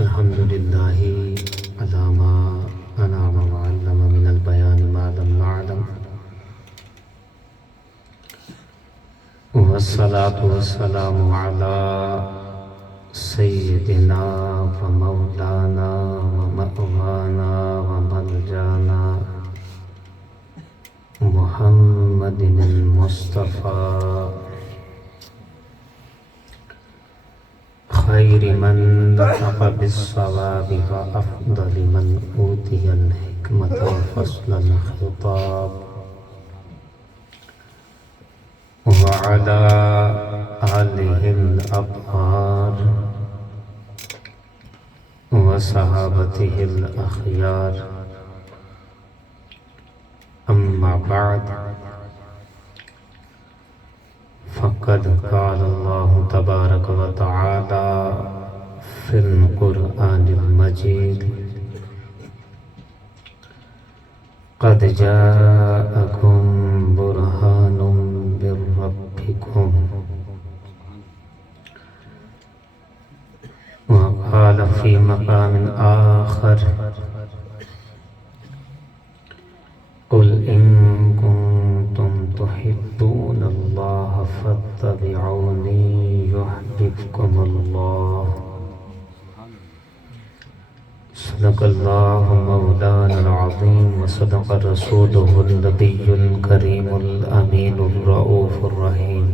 الحمد لله على ما أنعم وعلم من البيان ما لم نعلم، والصلاة والسلام على سيدنا ومولانا ومأوانا وملجانا محمد المصطفى خير من نطق بالصواب وأفضل من أوتي الحكمة وفصل الخطاب، وعلى آله الأطهار وصحابته الأخيار. أما بعد، فقد قال الله تبارك وتعالى في القرآن المجيد: قد جاءكم برهان من ربكم. وقال في مقام آخر: قل إن كنتم تحبون الله فاتبعوني يحببكم الله. صدق الله مولانا العظيم وصدق رسوله النبي الكريم الأمين الرؤوف الرحيم.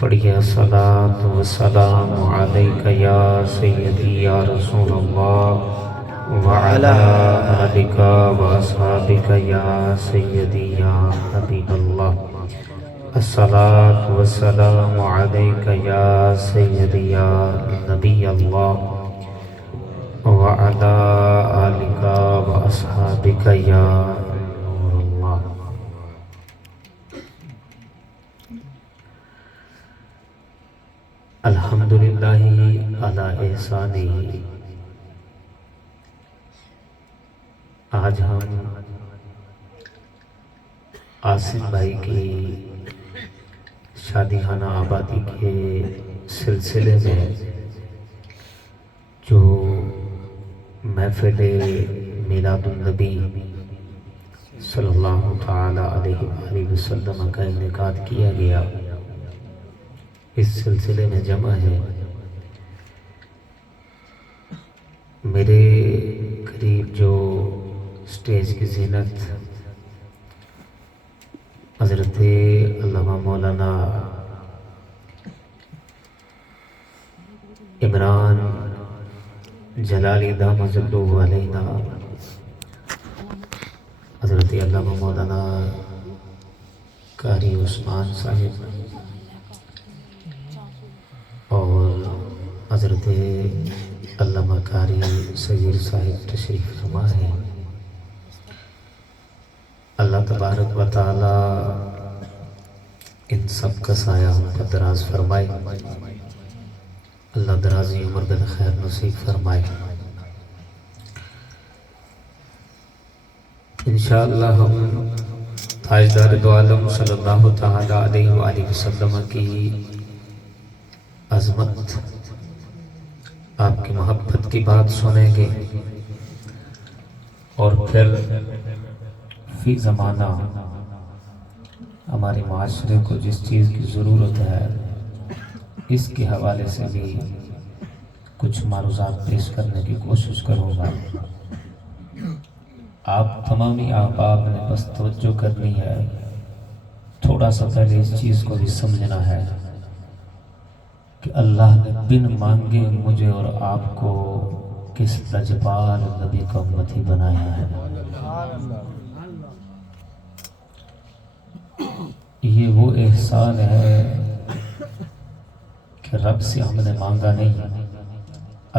پڑھیے الصلاۃ والسلام علیک یا سیدی یا رسول اللہ وعلى آلك وأصحابك يا سيدي يا حبيب الله. الصلاة والسلام عليك يا سيدي يا نبي الله وعلى آلك وأصحابك يا نور الله. الحمد لله على إحسانه. آج ہم آصف بھائی کی شادی خانہ آبادی کے سلسلے میں جو محفل میلاد النبی صلی اللہ تعالی علیہ وآلہ وسلم کا انعقاد کیا گیا، اس سلسلے میں جمع ہے. میرے قریب جو اسٹیج کی زینت حضرت علامہ مولانا عمران جلالی دامت اللہ علیہ، حضرت علامہ مولانا قاری عثمان صاحب اور حضرت علامہ قاری صغیر صاحب تشریف فرما ہے. اللہ تبارک و تعالی ان سب کا سایہ ہم پر دراز فرمائے. اللہ درازی عمر بن خیر نصیب فرمائے. انشاءاللہ ہم تاجدار دو عالم صلی اللہ تعالی علیہ وآلہ وسلم کی عظمت، آپ کی محبت کی بات سنیں گے، اور پھر فی زمانہ ہمارے معاشرے کو جس چیز کی ضرورت ہے اس کے حوالے سے بھی کچھ معروضات پیش کرنے کی کوشش کروں گا. آپ تمامی احباب نے بس توجہ کرنی ہے، تھوڑا سا پہلے اس چیز کو بھی سمجھنا ہے کہ اللہ نے بن مانگے مجھے اور آپ کو کس لجپال نبی کا امتی بنایا ہے. یہ وہ احسان ہے کہ رب سے ہم نے مانگا نہیں،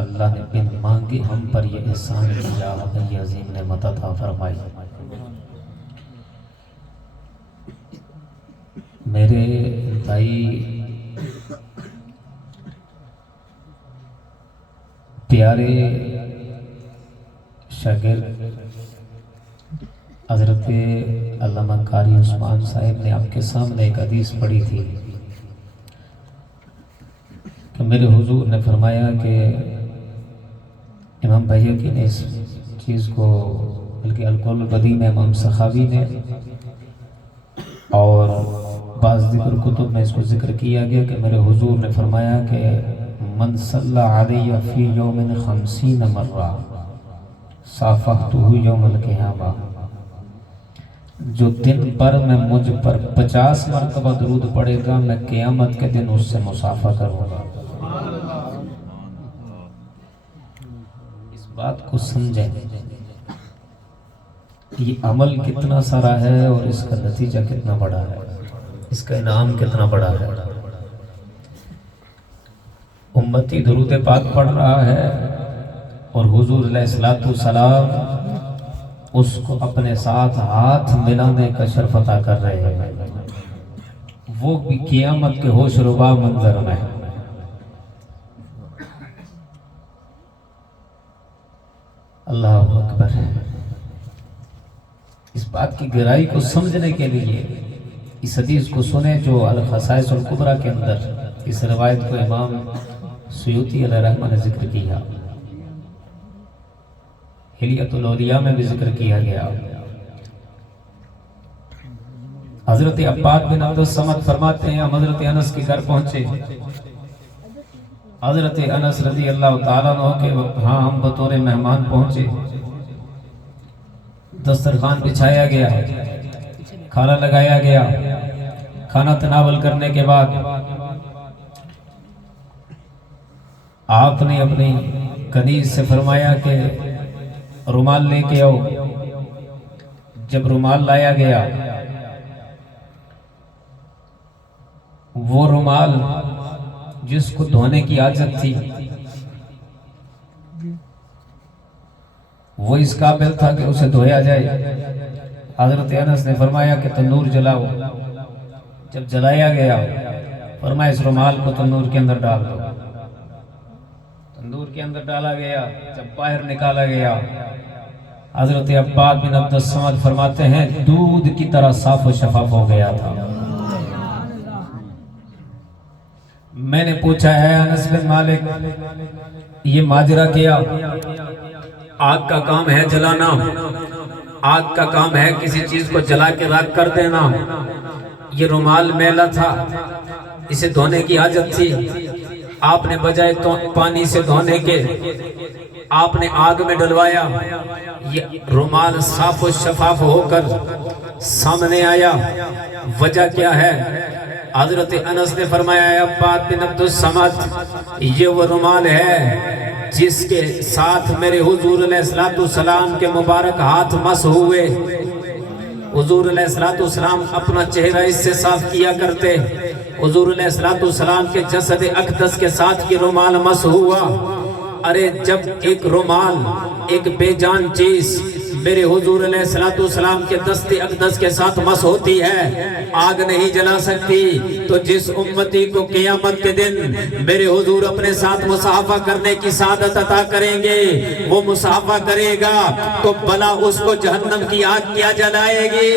اللہ نے بن مانگے ہم پر یہ احسان کیا. یہ عظیم نعمت عطا فرمائی. میرے بھائی پیارے شاگرد حضرت علامہ قاری عثمان صاحب نے آپ کے سامنے ایک حدیث پڑھی تھی کہ میرے حضور نے فرمایا کہ امام بحیقی نے اس چیز کو، بلکہ القول البدیع میں امام سخاوی نے، اور بعض ذکر کتب میں اس کو ذکر کیا گیا کہ میرے حضور نے فرمایا کہ من صلی علی فی یوم 50 مرہ صافحتہ یوم القیامہ، جو دن پر میں مجھ پر 50 مرتبہ درود پڑے گا، میں قیامت کے دن اس سے مصافحہ کروں گا۔ اس بات کو سمجھیں، یہ عمل کتنا سارا ہے اور اس کا نتیجہ کتنا بڑا ہے، اس کا انعام کتنا بڑا ہے۔ امتی درود پاک پڑھ رہا ہے اور حضور علیہ السلام اس کو اپنے ساتھ ہاتھ ملانے کا شرف عطا کر رہے ہیں، وہ بھی قیامت کے ہوش ربا منظر میں۔ اللہ اکبر۔ اس بات کی گہرائی کو سمجھنے کے لیے اس حدیث کو سنیں جو الخصائص الکبریٰ کے اندر اس روایت کو امام سیوطی علیہ رحمہ نے ذکر کیا، حلیۃ الاولیاء میں بھی ذکر کیا گیا۔ حضرت عباد بن عبد الصمد فرماتے ہیں ہم حضرت انس کے گھر پہنچے، حضرت انس رضی اللہ تعالیٰ عنہ کے ہاں ہم بطور مہمان پہنچے، دسترخوان بچھایا گیا، کھانا لگایا گیا، کھانا تناول کرنے کے بعد آپ نے اپنی کنیز سے فرمایا کہ رومال لے کے آؤ۔ جب رومال لایا گیا، وہ رومال جس کو دھونے کی عادت تھی وہ اس قابل تھا کہ اسے دھویا جائے۔ حضرت انس نے فرمایا کہ تندور جلاؤ۔ جب جلایا گیا فرمایا اس رومال کو تندور کے اندر ڈال دو۔ تندور کے اندر ڈالا گیا، جب باہر نکالا گیا حضرت عباد بن عبد الصمد فرماتے ہیں دودھ کی طرح صاف و شفاف ہو گیا تھا۔ میں نے پوچھا ہے انس بن مالک یہ ماجرا کیا؟ آگ کا کام ہے جلانا، آگ کا کام ہے کسی چیز کو جلا کے راکھ کر دینا، یہ رومال میلا تھا، اسے دھونے کی حاجت تھی، آپ نے بجائے پانی سے دھونے کے آپ نے آگ میں ڈلوایا، یہ رومال صاف و شفاف ہو کر سامنے آیا۔ وجہ کیا ہے؟ حضرت انس نے فرمایا عباد بن عبد الصمد یہ وہ رومال ہے جس کے ساتھ میرے حضور علیہ السلام کے مبارک ہاتھ مس ہوئے۔ حضور علیہ السلام اپنا چہرہ اس سے صاف کیا کرتے، حضور علیہ السلام کے جسد اقدس کے ساتھ یہ رومال مس ہوا۔ ارے جب ایک رومال، ایک بے جان چیز میرے حضور علیہ السلام کے دست اقدس کے ساتھ مس ہوتی ہے، آگ نہیں جلا سکتی، تو جس امتی کو قیامت کے دن میرے حضور اپنے ساتھ مصافحہ کرنے کی سعادت عطا کریں گے، وہ مصافحہ کرے گا تو بلا اس کو جہنم کی آگ کیا جلائے گی۔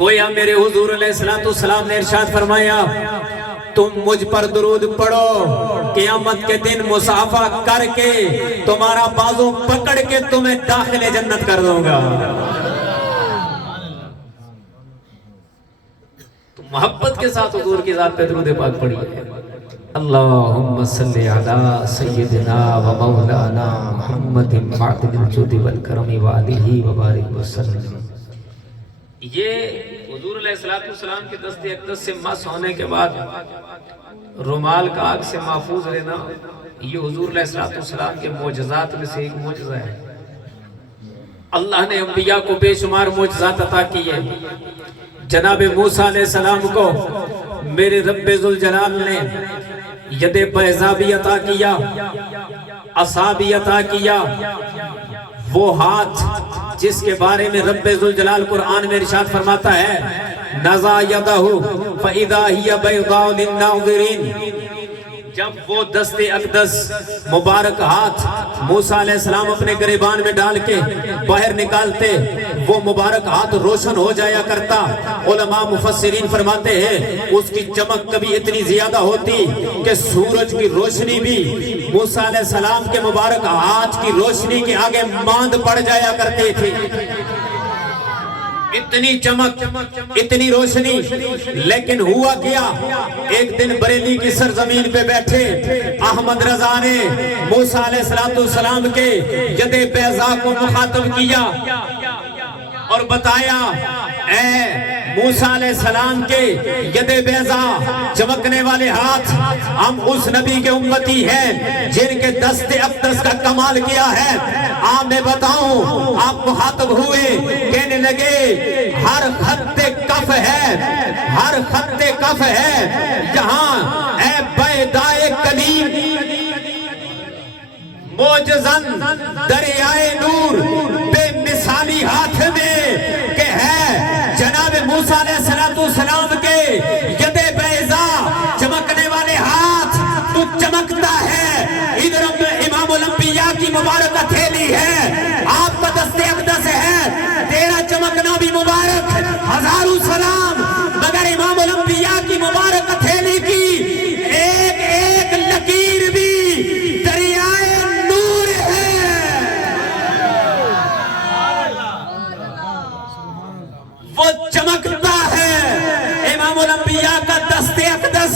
گویا میرے حضور علیہ السلام نے ارشاد فرمایا تم مجھ پر درود پڑھو، قیامت کے دن مصافحہ کر کے تمہارا بازو پکڑ کے تمہیں داخل جنت کر دوں گا۔ تو محبت کے ساتھ حضور کی ذات پہ درود پاک پڑھیے۔ اللہم صلی علی سیدنا و مولانا محمد معدن الجود والکرم وآلہ وبارک وسلم۔ یہ حضور علیہ السلام کے دست اقدس سے مس ہونے کے بعد رومال کا آگ سے محفوظ رہنا، یہ حضور علیہ السلام کے معجزات میں سے ایک معجزہ ہے۔ اللہ نے انبیاء کو بے شمار معجزات عطا کیے۔ جناب موسیٰ علیہ السلام کو میرے رب ذوالجلال نے ید بیضا بھی عطا کیا، عصا بھی عطا کیا، وہ ہاتھ جس کے بارے میں رب ذوالجلال قرآن میں ارشاد فرماتا ہے نزا یدہ فاذا ہی بیضاء للناظرین، جب وہ دست اقدس مبارک ہاتھ موسیٰ علیہ السلام اپنے گریبان میں ڈال کے باہر نکالتے، وہ مبارک ہاتھ روشن ہو جایا کرتا۔ علماء مفسرین فرماتے ہیں اس کی چمک کبھی اتنی زیادہ ہوتی کہ سورج کی روشنی بھی موسیٰ علیہ السلام کے مبارک ہاتھ کی روشنی کے آگے ماند پڑ جایا کرتے تھے۔ اتنی چمک، اتنی روشنی۔ لیکن ہوا کیا، ایک دن بریلی کی سرزمین پہ بیٹھے احمد رضا نے موسیٰ علیہ السلام کے ید بیضا کو مخاطب کیا اور بتایا، اے موسیٰ علیہ السلام کے ید بیضا چمکنے والے ہاتھ، ہم اس نبی کے امتی ہیں جن کے دست اقدس کا کمال کیا ہے۔ آپ میں بتاؤں، آپ مخاطب ہوئے، کہنے لگے ہر خط کف ہے، ہر خط کف ہے جہاں اے بیضائے کلیم موجزن دریائے نور بے مثالی ہاتھ میں کہ ہے جناب موسیٰ علیہ السلام کے ید بیضا چمکنے والے ہاتھ، تو چمکتا ہے۔ ادھر امام الانبیاء کی مبارک ہتھیلی ہے، آپ کا دست اقدس ہے، تیرا چمکنا بھی مبارک، ہزاروں سلام، مگر امام الانبیاء کی مبارک ہتھیلی کی ایک ایک لکیر بھی دریائے نور ہے۔ وہ چمکتا ہے۔ امام الانبیاء کا دست اقدس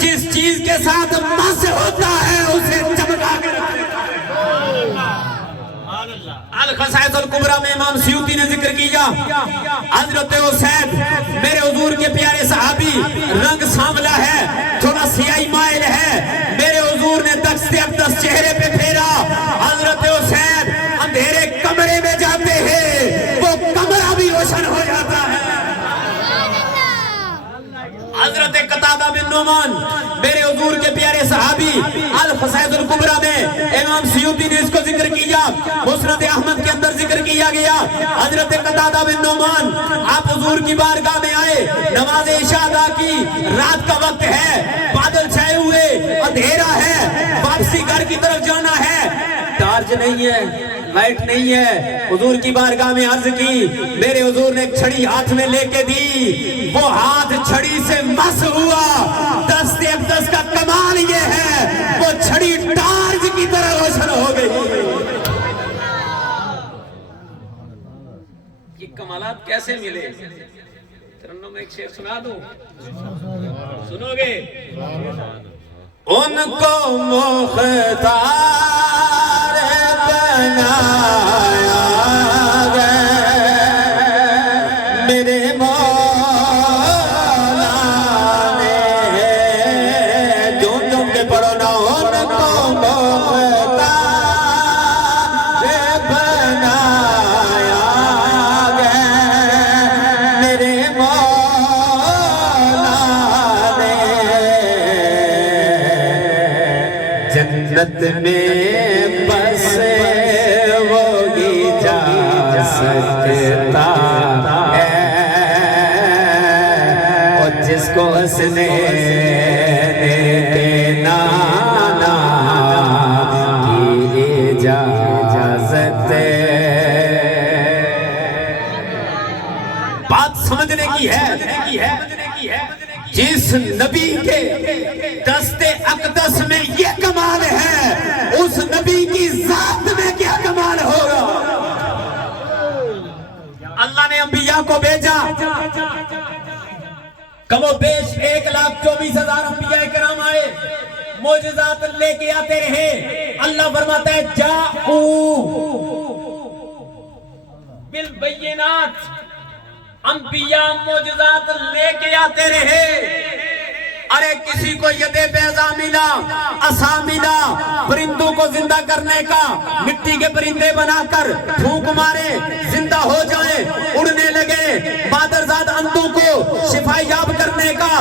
جس چیز کے ساتھ مس ہوتا ہے اسے چمکا کر الخصائص الکبریٰ میں امام سیوطی نے ذکر کیا، حضرت حسین میرے حضور کے پیارے صحابی، رنگ سانولا ہے، تھوڑا سیاہی مائل ہے، میرے حضور نے دست اقدس چہرے پہ پھیرا، حضرت حسین اندھیرے کمرے میں جاتے ہیں، وہ کمرہ بھی روشن ہو جاتا ہے۔ حضرت قتادہ بن نعمان میرے حضور کے پیارے صحابی، الخصائص الکبریٰ میں امام سیوطی نے اس کو ذکر کیا، مسند احمد کے اندر ذکر کیا گیا۔ حضرت قتادہ بن نعمان آپ حضور کی بارگاہ میں آئے، نماز عشاء ادا کی، رات کا وقت ہے، بادل چھائے ہوئے، اندھیرا ہے، واپسی گھر کی طرف جانا ہے، ٹارچ نہیں ہے، لائٹ نہیں ہے، حضور کی بارگاہ میں عرض کی، میرے حضور نے ایک چھڑی ہاتھ میں لے کے دی، وہ ہاتھ چھڑی سے مس ہوا۔ دست اقدس کا کمال یہ ہے، وہ چھڑی ٹارچ کی طرح روشن ہو گئی۔ یہ کمالات کیسے ملے؟ ترنم میں ایک شعر سنا دوں، سنو گے؟ ان کو مختار بنایا گیا میرے مولا نے، جھوم کے پڑھو نا، ان کو مختار بنایا گیا میرے مولا نے، جنت میں بس وہی جا سکتا ہے، اور جس کو حسنے کے نانا کی اجازت۔ بات سمجھنے کی ہے، جس نبی کے دست اقدس میں یہ کمال ہے، اس نبی کی ذات میں کیا کمال ہوگا؟ اللہ نے انبیاء کو بھیجا، کم و بیش 1,24,000 انبیاء کرام آئے، معجزات لے کے آتے رہے۔ اللہ فرماتا ہے جاؤ بالبینات، انبیاء معجزات لے کے آتے رہے۔ ارے کسی کو ید بیضا ملا، عصا ملا، پرندوں کو زندہ کرنے کا، مٹی کے پرندے بنا کر پھونک مارے، زندہ ہو جائیں، اڑنے لگے، مادرزاد اندھوں کو شفا یاب کرنے کا،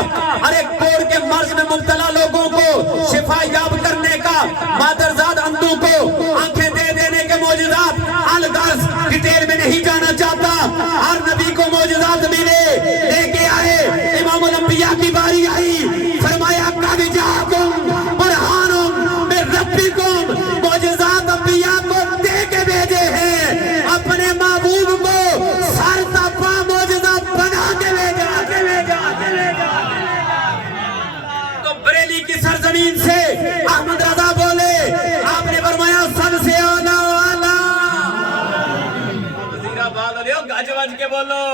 ارے کوڑ کے مرض میں مبتلا لوگوں کو شفا یاب کرنے کا، مادرزاد اندھوں کو آنکھیں دے دینے کے معجزات۔ الغرض ڈیٹیل میں نہیں جانا چاہتا، ہر نبی کو معجزات ملے، لے کے آئے۔ امام الانبیاء کی باری آئی، فرمایا قد جاءکم بریلی کی سرزمین سے احمد رضا بولے، آپ نے فرمایا سب سے اولا والا وزیرہ بات ہو گج وج کے بولو۔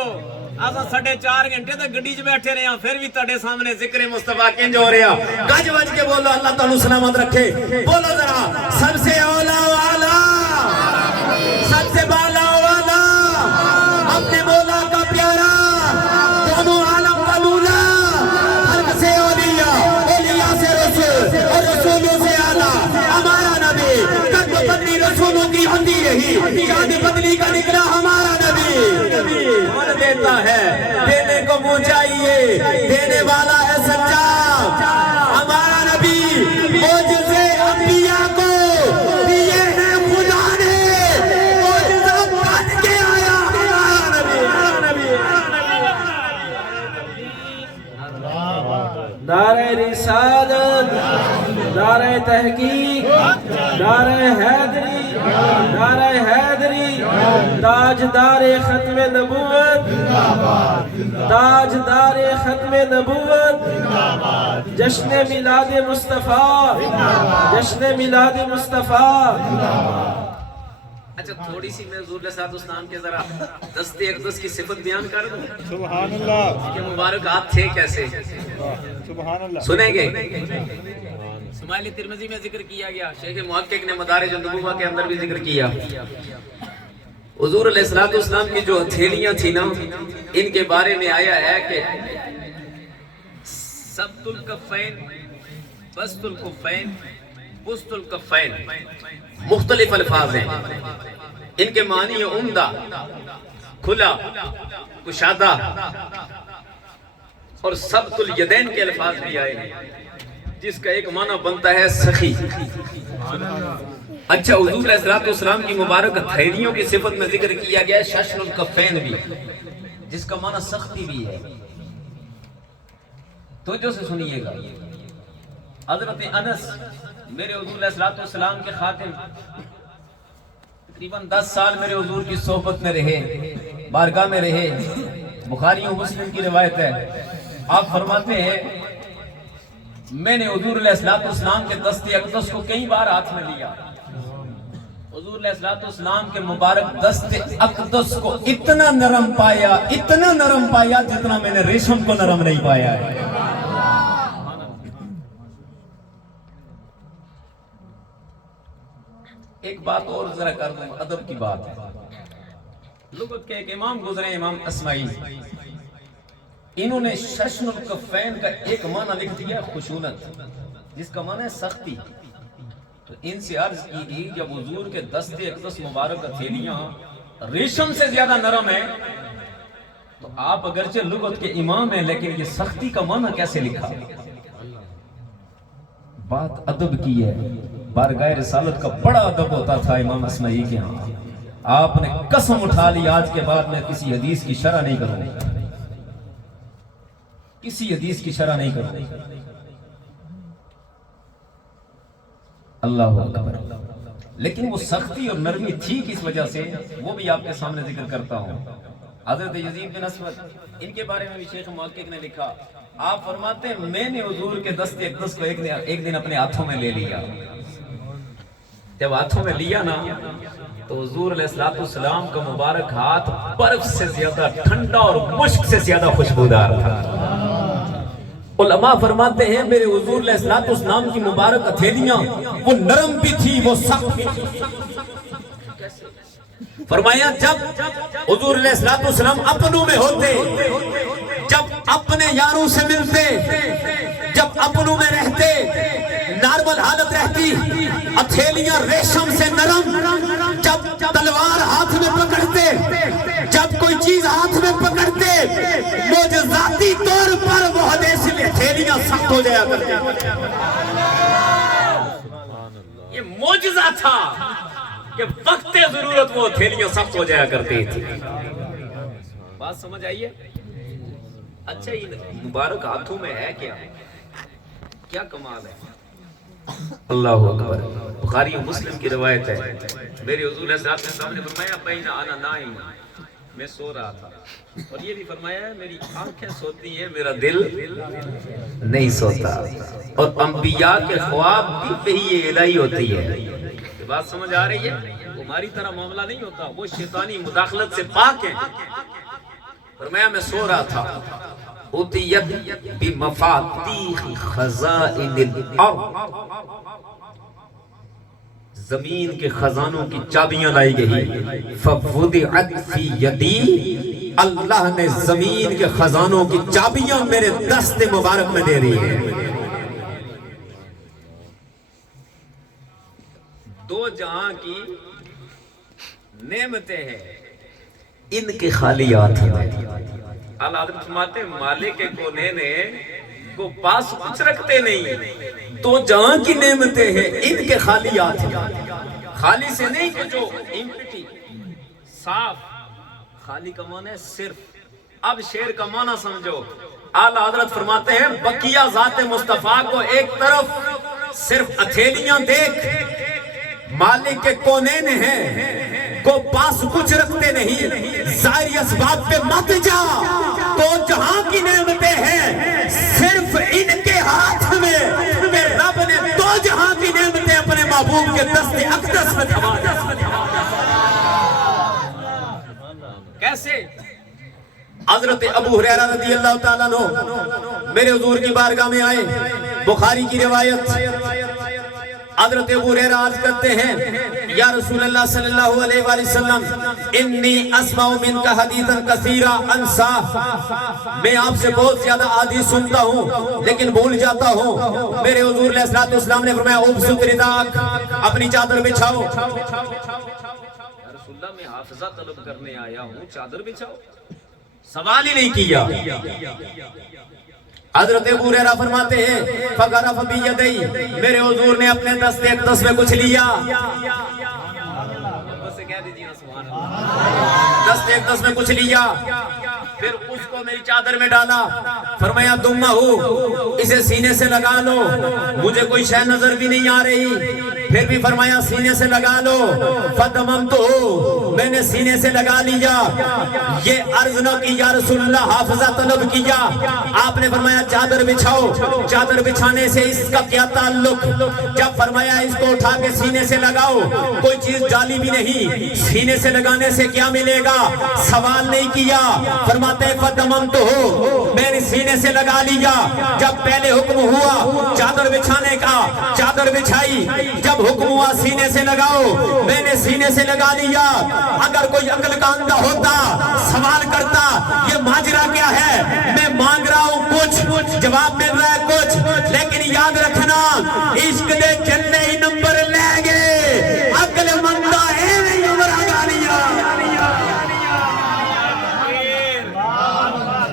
آسا 4.5 گھنٹے تک گڈی چ بیٹھے رہے ہیں، پھر بھی تہاڈے سامنے ذکر مصطفیٰ کنج ہو رہا، گج وج کے بولو، اللہ تعالیٰ سلامت رکھے، بولو ذرا سب سے اولا والا، سب سے بالا والا، اپنے مولا کا پیارا، دونوں عالم کا لولا، حلق سے اولیاء، اولیاء سے رسول اور رسولوں سے آلہ، ہمارا نبی قد بدلی رسولوں کی ہوتی رہی، یاد بدلی کا نکلا ہمارا نبی۔ کون دیتا ہے؟ دینے کو منہ چاہیے، دینے والا ہے سچا، ہمارا نبی معجزے انبیاء کو دیے ہیں خدا نے، معجزہ بن کے آیا ہمارا نبی۔ نعرہ رسالت، نعرہ تحقیق، نعرہ حیدری، نعرہ حیدری، تاجدار ختم نبوت، تاجدار ختم نبوت، جشن میلاد مصطفیٰ، جشن میلاد مصطفیٰ۔ اچھا تھوڑی سی میں حضور علیہ السلام کے ذرا دست اقدس کی صفت بیان کر دوں، سبحان اللہ، کہ مبارک ہاتھ تھے کیسے، سبحان اللہ۔ سنیں گے؟ اسماعیلی ترمذی میں ذکر کیا گیا، شیخ محقق نے مدارج النبوہ کے اندر بھی ذکر کیا، حضور علیہ السلام کی جو ہتھیلیاں تھیں نا، ان کے بارے میں آیا ہے کہ سبت الکفین، بسط الکفین، بسط الکفین، مختلف الفاظ ہیں، ان کے معنی ہے عمدہ، کھلا، کشادہ، اور سبت الیدین کے الفاظ بھی آئے ہیں، جس کا ایک معنی بنتا ہے سخی۔ اچھا حضور علیہ السلام کی مبارک ہتھیلیوں کی صفت میں ذکر کیا گیا ہے ششن الکفین بھی، جس کا معنی سختی بھی ہے۔ توجہ سے سنیے گا، حضرت انس میرے حضور علیہ السلام کے خادم، تقریباً 10 سال میرے حضور کی صحبت میں رہے، بارگاہ میں رہے، بخاری و مسلم کی روایت ہے، آپ فرماتے ہیں میں نے حضور علیہ السلام کے دست اقدس کو کئی بار ہاتھ میں لیا، حضور علیہ السلام کے مبارک دست اقدس کو اتنا نرم پایا، اتنا نرم پایا جتنا میں نے ریشم کو نرم نہیں پایا ہے۔ ایک بات اور ذرا کر دوں، ادب کی بات ہے، لغت کے ایک امام گزرے، امام اسماعی، انہوں نے ششن الکفین کا ایک معنی لکھ دیا خشونت، جس کا معنی ہے سختی۔ تو ان سے عرض کی گئی جب حضور کے دست اقدس مبارک ہتھیلیاں ریشم سے زیادہ نرم ہیں، تو آپ اگرچہ لغت کے امام ہیں لیکن یہ سختی کا معنی کیسے لکھا؟ بات ادب کی ہے، بارگاہ رسالت کا بڑا ادب ہوتا تھا امام اسماعی کے ہاں۔ آپ نے قسم اٹھا لی آج کے بعد میں کسی حدیث کی شرح نہیں کروں گا، کسی حدیث کی شرح نہیں کروں گا۔ اللہ اکبر۔ لیکن وہ سختی اور نرمی تھی کس وجہ سے، وہ بھی آپ کے سامنے ذکر کرتا ہوں۔ حضرت یزید بن اسود، ان کے بارے میں بھی شیخ محقق نے لکھا، آپ فرماتے ہیں میں نے حضور کے دست اقدس کو ایک دن اپنے ہاتھوں میں لے لیا، جب ہاتھوں میں لیا نا تو حضور علیہ السلام کا مبارک ہاتھ برف سے زیادہ ٹھنڈا اور مشک سے زیادہ خوشبودار تھا۔ علماء فرماتے ہیں میرے حضور علیہ السلام کی مبارک ہتھیلیاں وہ نرم بھی تھی، وہ سخت بھی تھی۔ فرمایا جب حضور علیہ السلام اپنوں میں ہوتے، جب اپنے یاروں سے ملتے، جب اپنوں میں رہتے، نارمل حالت رہتی، ہتھیلیاں ریشم سے نرم، جب تلوار ہاتھ میں پکڑتے، جب کوئی چیز ہاتھ میں پکڑتے، معجزاتی طور پر وہ ہتھیلیاں سخت ہو جایا کرتے۔ یہ معجزہ تھا کہ وقت ضرورت وہ ہتھیلیاں سخت ہو جایا کرتی تھی۔ بات سمجھ آئیے؟ اچھا یہ مبارک ہاتھوں میں ہے کیا کمال ہے۔ اللہ اکبر۔ بخاری و مسلم کی روایت ہے، میرے حضور علیہ السلام نے فرمایا بین انا نائم میں سو رہا تھا، اور یہ بھی فرمایا ہے میری آنکھیں سوتی ہیں میرا دل نہیں سوتا، اور انبیاء کے خواب کی وحی الہی ہوتی ہے۔ یہ بات سمجھ آ رہی ہے؟ تمہاری طرح معاملہ نہیں ہوتا، وہ شیطانی مداخلت سے پاک ہیں۔ فرمایا میں سو رہا تھا، اُتیت بمفاتیح خزائن الارض، زمین کے خزانوں کی چابیاں لائی گئی، فوضعت فی یدی، اللہ نے زمین کے خزانوں کی چابیاں میرے دست مبارک میں دے دی ہیں۔ دو جہاں کی نعمتیں ہیں، ان کے خالی ہاتھ میں اعلیٰ حضرت فرماتے ہیں مالک کونین کو پاس کچھ رکھتے نہیں، تو جہاں کی نعمتیں ہیں ان کے خالی ہاتھ ہیں، خالی سے نہیں کہ جو امپٹی صاف، خالی کا معنی ہے صرف۔ اب شعر کا معنی سمجھو، اعلیٰ حضرت فرماتے ہیں بقیہ ذات مصطفیٰ کو ایک طرف صرف ہتھیلیاں دیکھ، مالک کے کونین ہیں کو پاس کچھ رکھتے نہیں، ظاہری اسباب پہ مت جا، تو جہاں کی نعمتیں ہیں صرف ان کے ہاتھ میں، رب نے دو جہاں کی نعمتیں اپنے محبوب کے دست اقدس میں تھما دی۔ کیسے؟ حضرت ابو ہریرہ رضی اللہ تعالیٰ عنہ میرے حضور کی بارگاہ میں آئے، بخاری کی روایت، حضرت ابو ہریرہ عرض کرتے ہیں یا رسول اللہ صلی اللہ علیہ وآلہ وسلم انی اسمع منک حدیثا کثیرا انسا، میں آپ سے بہت زیادہ حدیث سنتا ہوں لیکن بھول جاتا ہوں۔ میرے حضور علیہ الصلوۃ والسلام نے فرمایا ابسط رداک، اپنی چادر بچھاؤ۔ یا رسول اللہ میں حافظہ طلب کرنے آیا ہوں، چادر بچھاؤ، سوال ہی نہیں کیا۔ حضرت ابو ہریرہ فرماتے ہیں فغرف بیدی، میرے حضور نے اپنے دست اقدس میں کچھ لیا، دست اقدس میں کچھ لیا، پھر اس کو میری چادر میں ڈالا، فرمایا دمہ اسے سینے سے لگا لو، مجھے کوئی شے نظر بھی نہیں آ رہی، پھر بھی فرمایا سینے سے لگا لو، فدممتو، میں نے سینے سے لگا لیا۔ یہ عرض نہ کی یا رسول اللہ حافظہ طلب کیا، آپ نے فرمایا چادر بچھاؤ۔ چادر بچھانے سے اس کا کیا تعلق؟ جب فرمایا اس کو اٹھا کے سینے سے لگاؤ، کوئی چیز ڈالی بھی نہیں، سینے سے لگانے سے کیا ملے گا؟ سوال نہیں کیا، فرماتے ہیں فدممتو، میں نے سینے سے لگا لیا۔ جب پہلے حکم ہوا چادر بچھانے کا، چادر بچھائی، جب حکم ہوا سینے سے لگاؤ، میں نے سینے سے لگا لیا۔ اگر کوئی عقل کا اندھا ہوتا سوال کرتا یہ ماجرا کیا ہے، میں مانگ رہا ہوں کچھ، جواب مل رہا ہے کچھ، لیکن یاد رکھنا عشق دے چلنے ہی نمبر لے گے، عقل مندہ ہے نہیں عمر آگالیا۔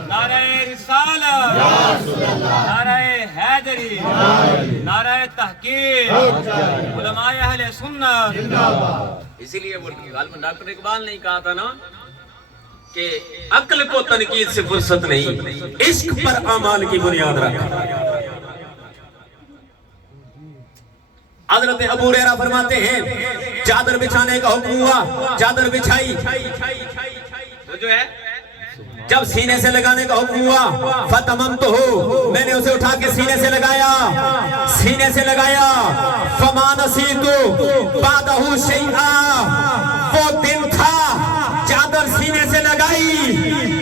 نعرہ رسالت، نعرہ حیدری، نعرہ تحقیق، علماء اہل سنت۔ اسی لیے وہ غالباً ڈاکٹر اقبال نے کہا تھا نا کہ عقل کو تنقید سے فرصت نہیں، عشق پر اعمال کی بنیاد رکھ۔ حضرت ابو ہریرہ فرماتے ہیں چادر بچھانے کا حکم ہوا، چادر بچھائی، وہ جو ہے جب سینے سے لگانے کا حکم ہوا فَتَمَمْتُهُ، میں نے اسے اٹھا کے سینے سے لگایا، سینے سے لگایا۔ فَمَا نَسِيتُ بَعْدَهُ شَيْئًا، وہ دن تھا چادر سینے سے لگائی،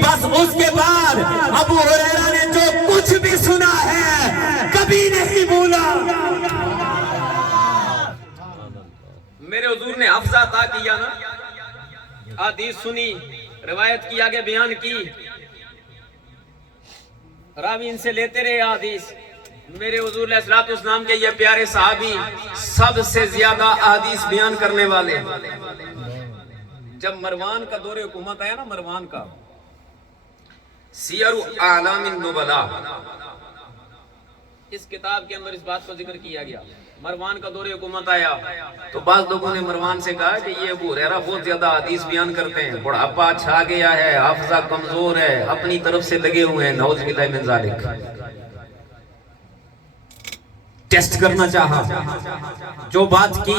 بس اس کے بعد ابو ہریرہ نے جو کچھ بھی سنا ہے کبھی نہیں بھولا۔ میرے حضور نے حفظہ عطا کیا نا، حدیث سنی، روایت کی، آگے بیان کی، راوی ان سے لیتے رہے حدیث۔ میرے حضور علیہ الصلوۃ والسلام کے یہ پیارے صحابی سب سے زیادہ احادیث بیان کرنے والے۔ جب مروان کا دور حکومت آیا نا، مروان کا، سیر اعلام النبلاء، اس کتاب کے اندر اس بات کو ذکر کیا گیا، مروان کا دور حکومت آیا تو بعض لوگوں نے مروان سے کہا کہ یہ ابو ہریرہ بہت زیادہ حدیث بیان کرتے ہیں، بڑھاپا چھا گیا ہے، حافظہ کمزور ہے، اپنی طرف سے لگے ہوئے ہیں، نعوذ باللہ من ذالک۔ ٹیسٹ کرنا چاہا، جو بات کی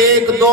1 2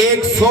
100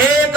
1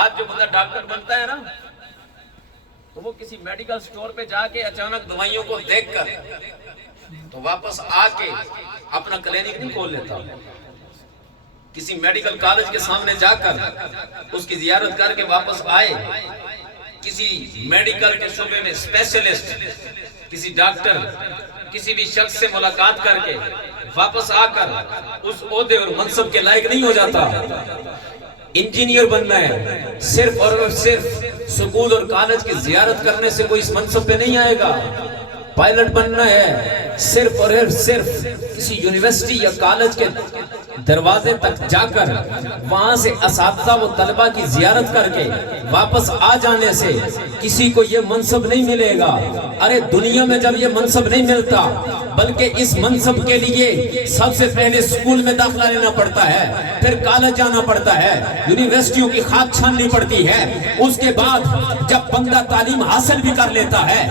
آج جو بندہ ڈاکٹر بنتا ہے نا تو وہ کسی میڈیکل سٹور پہ جا کے اچانک دوائیوں کو دیکھ کر تو واپس آ کے اپنا کلینک نہیں کھول لیتا. کسی میڈیکل کالج کے سامنے جا کر اس کی زیارت کر کے واپس آئے, کسی میڈیکل کے شعبے میں اسپیشلسٹ, کسی ڈاکٹر, کسی بھی شخص سے ملاقات کر کے واپس آ کر اس عہدے اور منصب کے لائق نہیں ہو جاتا. انجینئر بننا ہے, صرف اور صرف سکول اور کالج کی زیارت کرنے سے کوئی اس منصب پہ نہیں آئے گا. پائلٹ بننا ہے, صرف اور صرف کسی یونیورسٹی یا کالج کے دروازے تک جا کر وہاں سے اساتذہ و طلبہ کی زیارت کر کے واپس آ جانے سے کسی کو یہ منصب نہیں ملے گا. ارے دنیا میں جب یہ منصب نہیں ملتا بلکہ اس منصب کے لیے سب سے پہلے اسکول میں داخلہ لینا پڑتا ہے, پھر کالج جانا پڑتا ہے, یونیورسٹیوں کی خاک چھاننی پڑتی ہے, اس کے بعد جب بندہ تعلیم حاصل بھی کر لیتا ہے,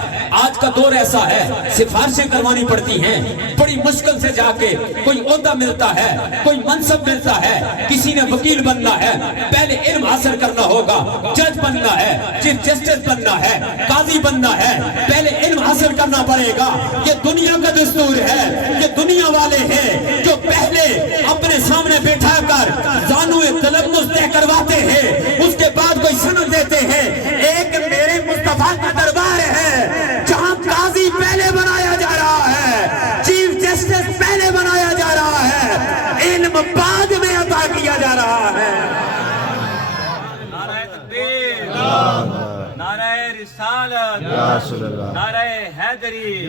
آج کا دور ایسا ہے سفارشیں کروانی پڑتی ہیں, بڑی مشکل سے جا کے کوئی عہدہ ملتا ہے, کوئی منصب ملتا ہے. کسی نے وکیل بننا ہے, پہلے علم حاصل کرنا ہوگا, جج بننا ہے, چیف جسٹس بننا ہے, قاضی بننا ہے, پہلے علم حاصل کرنا پڑے گا. یہ دنیا کا دستور ہے, یہ دنیا والے ہیں جو پہلے اپنے سامنے بیٹھا کر زانوئے تلمس طے کرواتے ہیں, اس کے بعد کوئی سند دیتے ہیں. ایک میرے مصطفیٰ کا دربار ہے جہاں قاضی پہلے بنایا جا رہا ہے, چیف جسٹس پہلے بنایا جا رہا ہے, علم بعد میں عطا کیا جا رہا ہے. نعرہ تکبیر, نعرہ رسالت, نعرہ حیدری,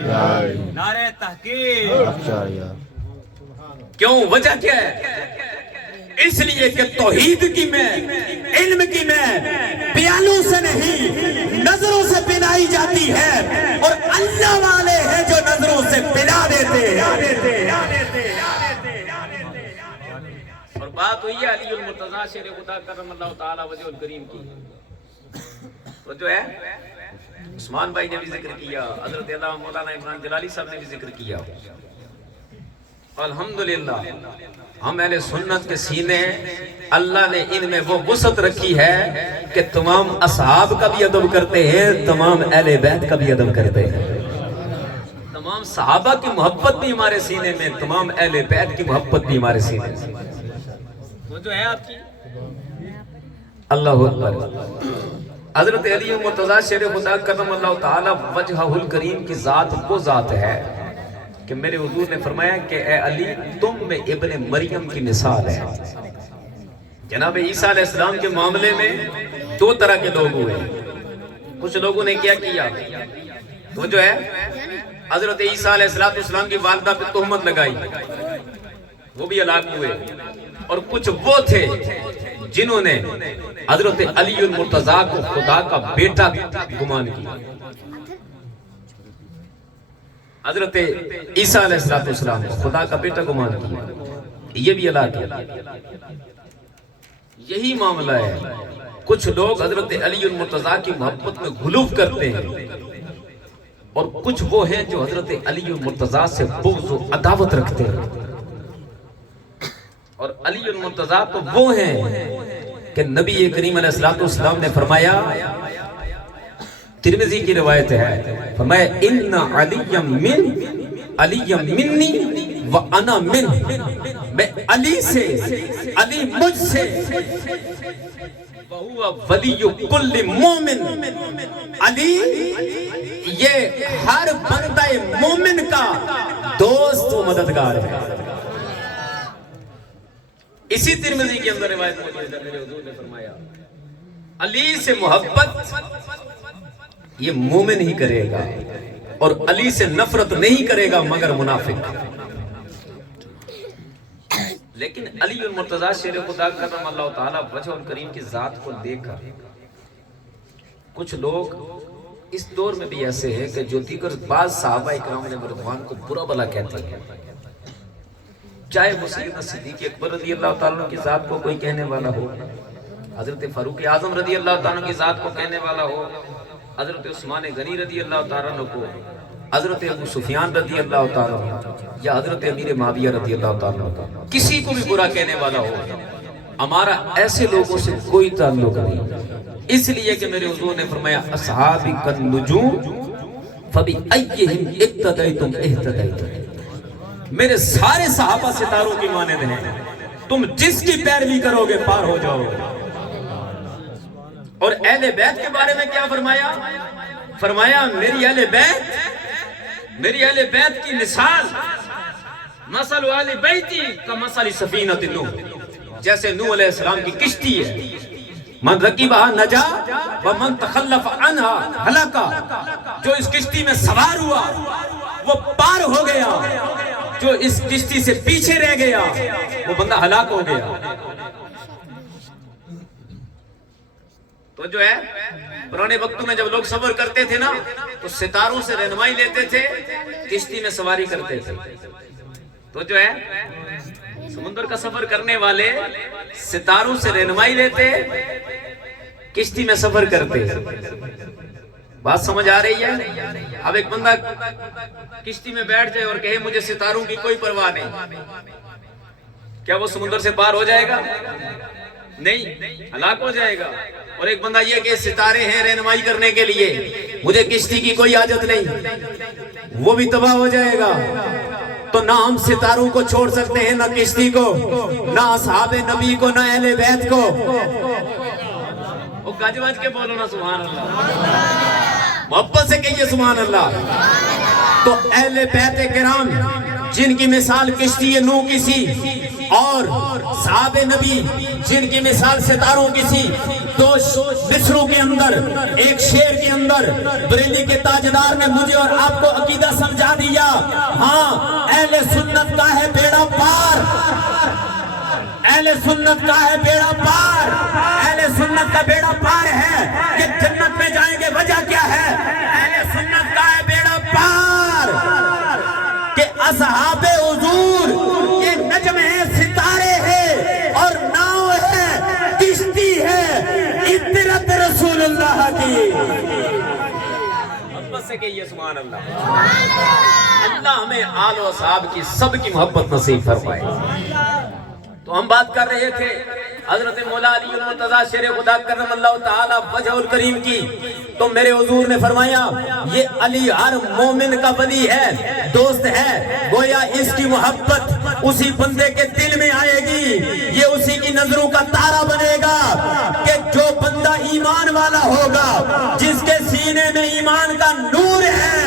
نعرہ تحقیق. کیوں, وجہ کیا ہے؟ اس لیے کہ توحید کی میں, علم کی میں پیالوں سے نہیں نظروں سے پلائی جاتی ہے, اور اللہ والے ہیں جو نظروں سے پلا دیتے ہیں. اور بات ہوئی ہے علی المرتضیٰ شیر خدا کرم اللہ تعالی وجہ الکریم کی, وہ جو ہے عثمان بھائی نے بھی ذکر کیا, حضرت علامہ مولانا عمران جلالی صاحب نے بھی ذکر کیا. الحمدللہ ہم اہل سنت کے سینے اللہ نے ان میں وہ وسعت رکھی ہے کہ تمام اصحاب کا بھی ادب کرتے ہیں, تمام اہل بیت کا بھی ادب کرتے ہیں. تمام صحابہ کی محبت بھی ہمارے سینے میں, تمام اہل بیت کی محبت بھی ہمارے سینے میں. وہ جو ہے آپ کی اللہ اکبر. حضرت علی مرتضیٰ شیر خدا کرم اللہ تعالی وجہہ الکریم کی ذات وہ ذات ہے کہ میرے حضور نے فرمایا کہ اے علی تم میں ابن مریم کی مثال ہے. جناب عیسیٰ علیہ السلام کے معاملے میں دو طرح کے لوگ ہوئے. کچھ لوگوں نے کیا کیا, وہ جو ہے حضرت عیسیٰ علیہ السلام کی والدہ پہ تہمت لگائی, وہ بھی ہلاک ہوئے. اور کچھ وہ تھے جنہوں نے حضرت علی المرتضیٰ کو خدا کا بیٹا گمان کیا. حضرت عیسیٰ علیہ السلام کو خدا کا بیٹا گمان کیا, یہ بھی ہلاک ہے. یہی معاملہ ہے. کچھ لوگ حضرت علی المرتضیٰ کی محبت میں غلو کرتے ہیں, اور کچھ وہ ہیں جو حضرت علی المرتضیٰ سے بغض و عداوت رکھتے ہیں. اور علی المرتضیٰ تو وہ ہیں کہ نبی کریم علیہ السلام نے فرمایا, ترمذی کی روایت ہے, فرمایا ان علی منی و انا من, میں علی سے, علی مجھ سے, وہو ولی کل مومن, علی یہ ہر بندہ مومن کا دوست و مددگار ہے. اسی ترمذی کے اندر روایت موجود ہے, میرے حضور نے فرمایا علی سے محبت یہ مومن ہی کرے گا, اور علی سے نفرت نہیں کرے گا مگر منافق. لیکن علی المرتضیٰ شیر خدا کرم اللہ تعالی وجہ الکریم کی ذات کو دیکھ کر کچھ لوگ اس دور میں بھی ایسے ہیں کہ جو دیگر بعض صحابہ اکرام رضوان کو برا بلا کہتے ہیں. چاہے مسلم صدیق اکبر رضی اللہ تعالیٰ کی ذات کو کوئی کہنے والا ہو, حضرت فاروق اعظم رضی اللہ تعالیٰ کی ذات کو کہنے والا ہو, حضرت عثمان غنی رضی اللہ تعالیٰ کو, حضرت ابو سفیان رضی اللہ تعالیٰ یا حضرت امیر معاویہ رضی اللہ تعالیٰ, کسی کو بھی برا کہنے والا ہو, ہمارا ایسے لوگوں سے کوئی تعلق نہیں، اس لیے کہ میرے حضور نے فرمایا اصحابی کالنجوم فبأیہم اقتدیتم اہتدیتم، میرے سارے صحابہ ستاروں کی مانند ہیں، تم جس کی پیروی کرو گے پار ہو جاؤ گے۔ اور اہل بیت کے بارے میں کیا فرمایا؟ فرمایا میری اہل بیت کی مثال مثل اہل بیتی کمثل سفینۃ نوح، جیسے نوح علیہ السلام کی کشتی ہے، من رکبھا نجا ومن تخلف عنہا ہلاکا، جو اس کشتی میں سوار ہوا وہ پار ہو گیا، جو اس کشتی سے پیچھے رہ گیا وہ بندہ ہلاک ہو گیا۔ تو جو ہے پرانے وقتوں میں جب لوگ سفر کرتے تھے نا تو ستاروں سے رہنمائی لیتے تھے، کشتی میں سواری کرتے تھے۔ تو جو ہے سمندر کا سفر کرنے والے ستاروں سے رہنمائی لیتے، کشتی میں سفر کرتے۔ بات سمجھ آ رہی ہے؟ اب ایک بندہ کشتی میں بیٹھ جائے اور کہے مجھے ستاروں کی کوئی پرواہ نہیں، کیا وہ سمندر سے پار ہو جائے گا؟ نہیں، ہلاک ہو جائے گا۔ اور ایک بندہ یہ کہ ستارے ہیں رہنمائی کرنے کے لیے، مجھے کشتی کی کوئی حاجت نہیں، وہ بھی تباہ ہو جائے گا۔ تو نہ ہم ستاروں کو چھوڑ سکتے ہیں، نہ کشتی کو، نہ اصحاب نبی کو، نہ اہل بیت کو۔ وہ گج وج کے بولو نا سبحان اللہ، محبت سے کہیے سبحان اللہ۔ تو اہل بیت کرام جن کی مثال کشتی نوح کی سی، اور صحابہ نبی جن کی مثال ستاروں کی سی، دو مصروں کے اندر ایک شعر کے اندر بریلی کے تاجدار نے مجھے اور آپ کو عقیدہ سمجھا دیا۔ ہاں، اہل سنت کا ہے بیڑا پار، اہل سنت کا ہے بیڑا پار، اہل سنت کا بیڑا پار ہے کہ جنت میں جائیں گے۔ وجہ کیا ہے؟ اہل سنت کا ہے بیڑا پار کہ اصحاب حضور یہ نجم ہے، ستارے ہیں اور ناؤ ہے، کشتی ہے، اطرت رسول اللہ کی۔ محبت سے کہیے سبحان اللہ۔ اللہ ہمیں آل و اصحاب کی سب کی محبت نصیب فرمائے۔ تو ہم بات کر رہے تھے حضرت مولا علی المرتضیٰ شیر خدا کرم اللہ تعالی وجہ الکریم کی، تو میرے حضور نے فرمایا یہ علی ہر مومن کا ولی ہے، دوست ہے، گویا اس کی محبت اسی بندے کے دل میں آئے گی، یہ اسی کی نظروں کا تارا بنے گا کہ جو بندہ ایمان والا ہوگا، جس کے سینے میں ایمان کا نور ہے،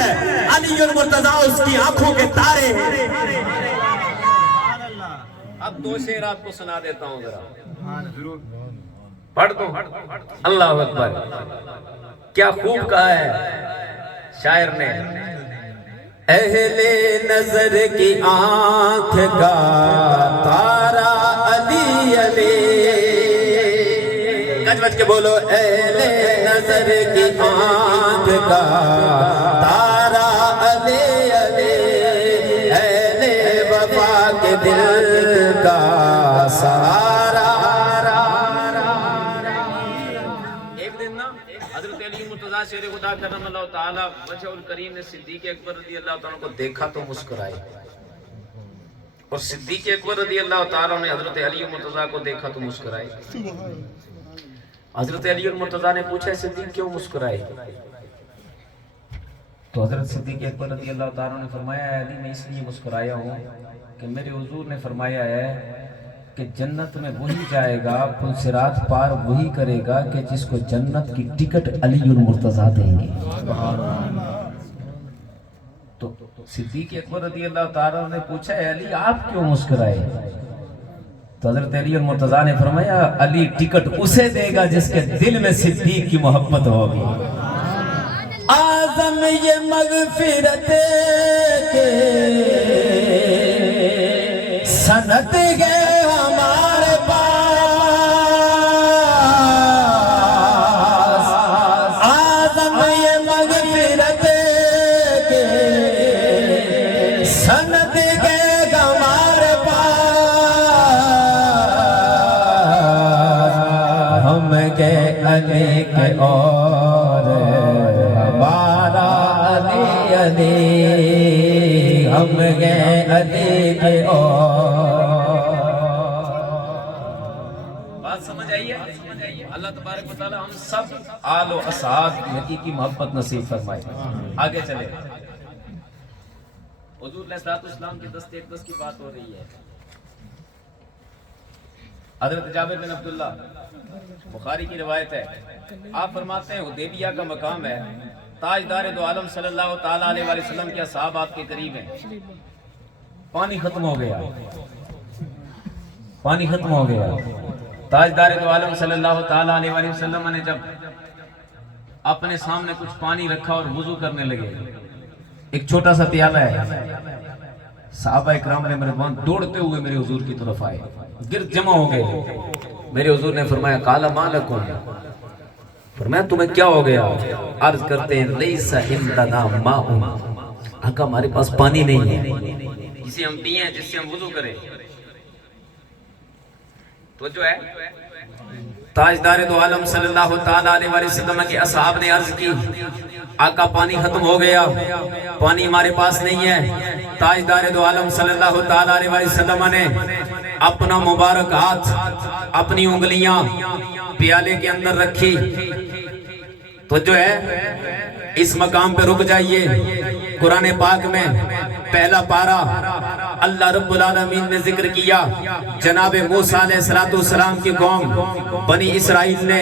علی المرتضیٰ اس کی آنکھوں کے تارے ہیں۔ اب دو شعر آپ کو سنا دیتا ہوں ذرا، پڑھ دو۔ اللہ اکبر، کیا خوب کہا ہے شاعر نے، اہل نظر کی آنکھ کا تارا علی علی، گج بج کے بولو، اہل نظر کی آنکھ کا تارا علی علی، اہل وفا کے دل کا سہارا۔ ایک دن نا حضرت علی مرتضیٰ شیر خدا کرم اللہ تعالی وجہ الکریم نے صدیق اکبر رضی اللہ تعالیٰ کو دیکھا تو مسکرائے، اور صدیق اکبر رضی اللہ تعالیٰ نے حضرت علی مرتضیٰ کو دیکھا تو مسکرائے۔ حضرت علی مرتضیٰ نے پوچھا صدیق کیوں مسکرائے؟ تو حضرت صدیق اکبر رضی اللہ تعالیٰ نے فرمایا علی میں اس لیے مسکرایا ہوں کہ میرے حضور نے فرمایا ہے کہ جنت میں وہی جائے گا، پل صراط پار وہی کرے گا کہ جس کو جنت کی ٹکٹ علی المرتضیٰ دیں گے۔ تو صدیق اکبر رضی اللہ تعالیٰ نے پوچھا ہے علی آپ کیوں مسکرائے؟ تو حضرت علی المرتضیٰ نے فرمایا علی ٹکٹ اسے دے گا جس کے دل میں صدیق کی محبت ہوگی۔ اعظم یہ مغفرت کے سند گئے ہمارے پاس، اعظم یہ مغفرت کے سند گئے ہمارے پاس، ہم گئے علی کے اور ہمارا علی علی، ہم گئے علی کے اور بات سمجھ آئی ہے؟ اللہ تبارک و تعالی ہم سب آل و اصحاب کی حقیقی محبت نصیب فرمائے. آگے چلے. حضور علیہ الصلوۃ والسلام کے دست اقدس کی بات ہو رہی ہے. حضرت جابر بن عبداللہ بخاری کی روایت ہے، آپ فرماتے ہیں حدیبیہ کا مقام ہے، تاجدار دو عالم صلی اللہ تعالیٰ علیہ وآلہ وسلم کے اصحاب آپ کے قریب ہیں. پانی ختم ہو گیا، پانی ختم ہو گیا. تاجدار دو عالم صلی اللہ تعالیٰ علیہ وآلہ وسلم نے جب اپنے سامنے کچھ پانی رکھا اور وضو کرنے لگے، ایک چھوٹا سا پیالہ ہے، صحابہ اکرام علیہ رضوان دوڑتے ہوئے میرے حضور کی طرف آئے، گرد جمع ہو گئے. میرے حضور نے فرمایا قال ما لکم، فرمایا تمہیں کیا ہو گیا؟ عرض کرتے ہیں لیس عندنا ماء، آقا ہمارے پاس پانی نہیں ہے جسے ہم پیئیں، جس سے ہم وضو کریں. تو جو ہے تاجدار دو عالم صلی اللہ تعالیٰ علیہ وآلہ وسلم کے اصحاب نے عرض کی آقا پانی ختم ہو گیا، پانی ہمارے پاس نہیں ہے. تاجدار دو عالم صلی اللہ تعالیٰ علیہ وآلہ وسلم نے اپنا مبارک ہاتھ، اپنی انگلیاں پیالے کے اندر رکھی. تو جو ہے اس مقام پہ رک جائیے. قرآن پاک میں پہلا پارہ اللہ رب العالمین نے ذکر کیا، جناب موسیٰ علیہ السلام کی قوم بنی اسرائیل نے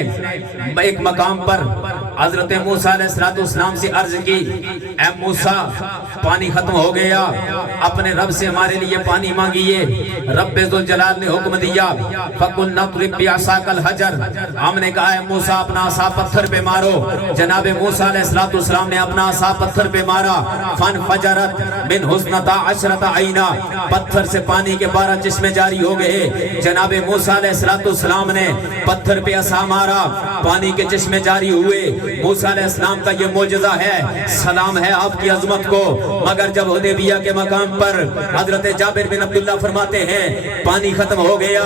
ایک مقام پر حضرت موسیٰ علیہ السلام سے عرض کی اے موسیٰ پانی ختم ہو گیا، اپنے رب سے ہمارے لیے پانی مانگیے. رب ذوالجلال نے حکم دیا فَقُلْنَا اضْرِب بِعَصَاكَ الْحَجَرَ، ہم نے کہا ہے موسیٰ اپنا عصا پتھر پہ مارو. جناب موسیٰ علیہ السلام نے اپنا عصا پتھر پہ مارا، فَانْفَجَرَتْ مِنْ حُسْنَتَا عَشْرَةَ عَيْنًا، پتھر سے پانی کے 12 چشمے جاری ہو گئے. جناب موسیٰ علیہ السلام نے پتھر پہ عصا مارا، پانی کے چشمے جاری ہوئے. موسیٰ علیہ السلام کا یہ معجزہ ہے، سلام ہے آپ کی عظمت کو. مگر جب حدیبیہ کے مقام پر حضرت جابر بن عبداللہ فرماتے ہیں پانی ختم ہو گیا،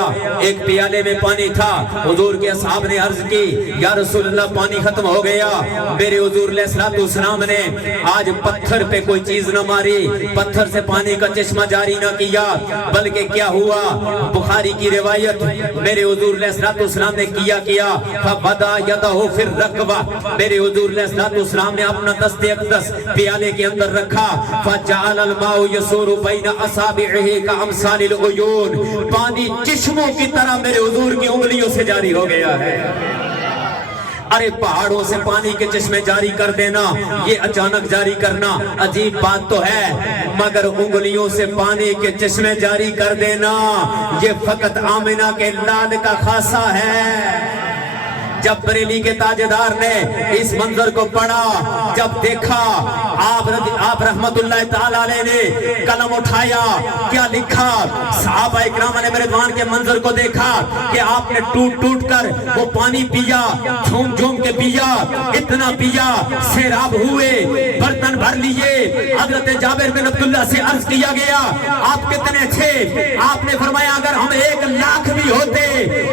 ایک پیالے میں پانی تھا، حضور کے اصحاب نے عرض کی یا رسول اللہ پانی ختم ہو گیا. میرے حضور علیہ السلام نے آج پتھر پہ کوئی چیز نہ ماری، پتھر سے پانی کا چشمہ جاری نہ کیا، بلکہ کیا ہوا؟ بخاری کی روایت میرے حضور علیہ السلام نے کیا فَبَدَا يَدَهُ فِي الرَّكْبَةِ، میرے حضور علیہ السلام نے اپنا دست اقدس پیالے کے اندر رکھا. فَجَعَلَ الْمَاءُ يَسُورُ بَيْنَ أَصَابِعِهِ كَأَمْثَالِ الْعُيُونِ، پانی چشموں کی طرح میرے حضور کی انگلیوں سے جاری ہو گیا ہے. ارے پہاڑوں سے پانی کے چشمے جاری کر دینا، یہ اچانک جاری کرنا عجیب بات تو ہے، مگر انگلیوں سے پانی کے چشمے جاری کر دینا یہ فقط آمنہ کے لال کا خاصہ ہے. جب بریلی کے تاجدار نے اس منظر کو پڑھا، جب دیکھا آپ رحمت اللہ تعالیٰ علیہ نے قلم اٹھایا، کیا لکھا؟ صحابہ اکرام علیہ رضوان کے منظر کو دیکھا کہ آپ نے ٹوٹ ٹوٹ کر وہ پانی پیا، جھوم جھوم کے پیا، اتنا پیا سیراب ہوئے، برتن بھر لیے. حضرت جابر بن عبداللہ سے عرض کیا گیا آپ کتنے تھے؟ آپ نے فرمایا اگر ہم 1 لاکھ بھی ہوتے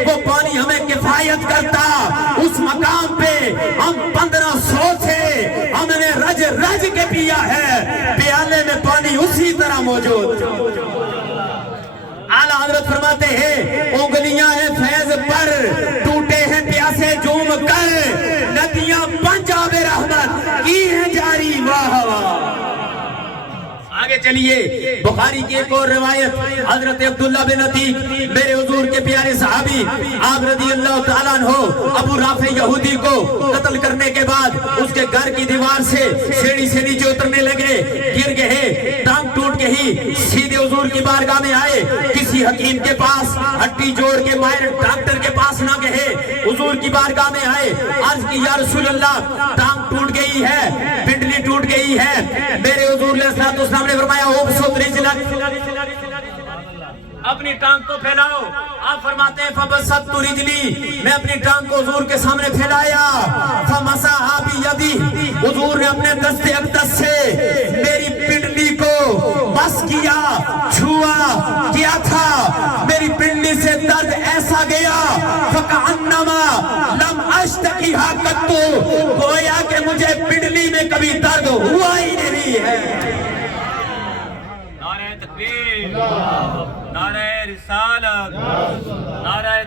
وہ پانی ہمیں کفایت کرتا. اس مقام پہ ہم 1500 تھے، ہم نے رج رج کے پیا ہے، پیالے میں پانی اسی طرح موجود. اعلیٰ حضرت فرماتے ہیں انگلیاں ہیں فیض پر، ٹوٹے ہیں پیاسے جوم کر، ندیاں پنجاب رحمت کی ہیں جاری. واہ واہ. آگے چلیے بخاری کی ایک اور روایت، حضرت عبداللہ بن عتیق میرے حضور کے پیارے صحابی، آپ رضی اللہ تعالیٰ عنہ ابو رافع یہودی کو قتل کرنے کے بعد اس کے گھر کی دیوار سے سیڑھی سے نیچے اترنے لگے، گر گئے، ٹانگ ٹوٹ گئی، سیدھے حضور کی بارگاہ میں آئے، کسی حکیم کے پاس ہڈی جوڑ کے ماہر ڈاکٹر کے پاس نہ گئے، حضور کی بارگاہ میں آئے، عرض کی یا رسول اللہ ٹانگ ٹوٹ گئی ہے، پنڈلی ٹوٹ گئی ہے. میرے حضور علیہ السلام نے فرمایا اوبسط رجلک، اپنی ٹانگ کو پھیلاؤ. آپ فرماتے ہیں فبسطت رجلی، میں اپنی ٹانگ کو حضور کے سامنے پھیلایا. فمسحا بیدی، حضور نے اپنے دست اقدس سے میری پنڈلی کو مس کیا، چھوا کیا تھا. میری پنڈلی سے درد ایسا گیا فکأنما لم اشتکیہا قط، گویا کہ مجھے پنڈلی میں کبھی درد ہوا ہی نہیں ہے. نعرہ تکبیر، نعرہ رسالت، نعرہ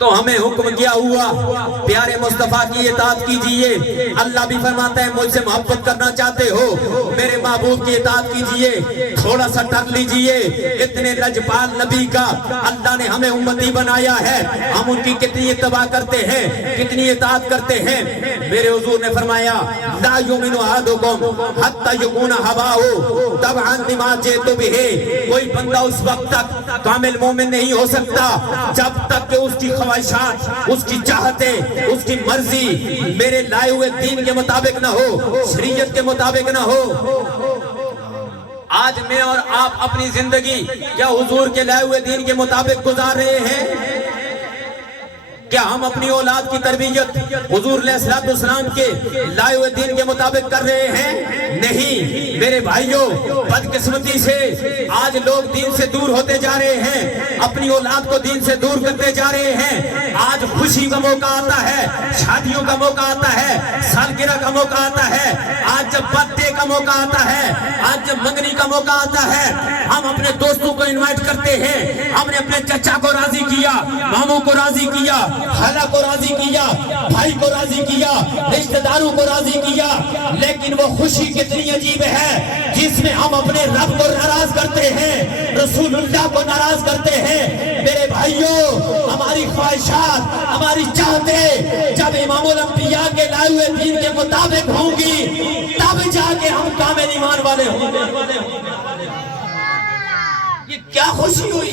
تو ہمیں حکم کیا ہوا پیارے مصطفیٰ کی اطاعت کیجئے. اللہ بھی فرماتا ہے مجھ سے محبت کرنا چاہتے ہو میرے محبوب کی اطاعت کیجئے. تھوڑا سا ٹر لیجئے اتنے لجپال نبی کا اللہ نے ہمیں امتی بنایا ہے, ہم ان کی کتنی اتباع کرتے ہیں, کتنی اطاعت کرتے ہیں. میرے حضور نے فرمایا لا یؤمن احدکم حتی یکون ہواہ تبعا لما جئت بہ. کوئی بندہ اس وقت تک کامل مومن نہیں ہو سکتا جب تک کہ اس کی خواہشات, اس کی چاہتیں, اس کی مرضی میرے لائے ہوئے دین کے مطابق نہ ہو, شریعت کے مطابق نہ ہو. آج میں اور آپ اپنی زندگی کیا حضور کے لائے ہوئے دین کے مطابق گزار رہے ہیں؟ کیا ہم اپنی اولاد کی تربیت حضور علیہ السلام کے لائے ہوئے دین کے مطابق کر رہے ہیں؟ نہیں میرے بھائیوں, بدقسمتی سے آج لوگ دین سے دور ہوتے جا رہے ہیں, اپنی اولاد کو دین سے دور کرتے جا رہے ہیں. آج خوشی کا موقع آتا ہے, شادیوں کا موقع آتا ہے, سالگرہ کا موقع آتا ہے, آج جب برتھ ڈے کا موقع آتا ہے, آج جب منگنی کا موقع آتا ہے, ہم اپنے دوستوں کو انوائٹ کرتے ہیں. ہم نے اپنے چچا کو راضی کیا, ماموں کو راضی کیا, خالہ کو راضی کیا, بھائی کو راضی کیا, رشتہ داروں کو راضی کیا. لیکن وہ خوشی کتنی عجیب ہے جس میں ہم اپنے رب کو ناراض کرتے ہیں, رسول اللہ کو ناراض کرتے ہیں. میرے بھائیوں, ہماری خواہشات, ہماری چاہتیں جب امام الانبیاء کے لائے ہوئے دین کے مطابق ہوں گی تب جا کے ہم کامل ایمان والے ہوں گے. یہ کیا خوشی ہوئی,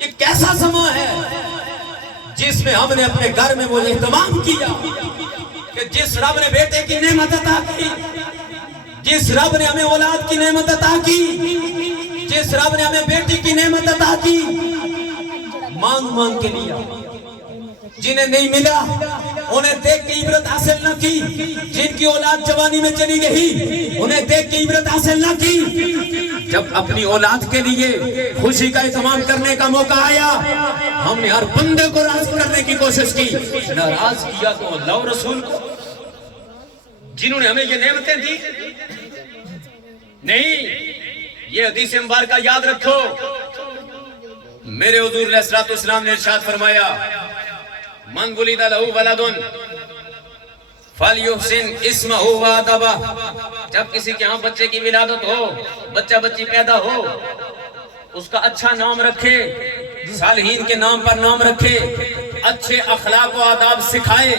یہ کیسا سما ہے جس میں ہم نے اپنے گھر میں وہ اہتمام کیا کہ جس رب نے بیٹے کی نعمت عطا کی, جس رب نے ہمیں اولاد کی نعمت عطا کی, جس رب نے ہمیں بیٹی کی نعمت عطا کی, مانگ مانگ کے لیا. جنہیں نہیں ملا انہیں دیکھ کے عبرت حاصل نہ کی, جن کی اولاد جوانی میں چلی گئی انہیں دیکھ کے عبرت حاصل نہ کی. جب اپنی اولاد کے لیے خوشی کا اہتمام کرنے کا موقع آیا ہم نے ہر بندے کو راضی کرنے کی کوشش کی. ناراض کیا تو اللہ و رسول کو جنہوں نے ہمیں یہ نعمتیں دی نہیں. یہ حدیث مبارکہ یاد رکھو, میرے حضور علیہ السلام نے ارشاد فرمایا من ولد لہ ولد فلیحسن اسمہ وادبہ. جب کسی کے ہاں بچے کی ولادت ہو, بچہ بچی پیدا ہو, اس کا اچھا نام رکھے, صالحین کے نام پر نام رکھے, اچھے اخلاق و آداب سکھائے.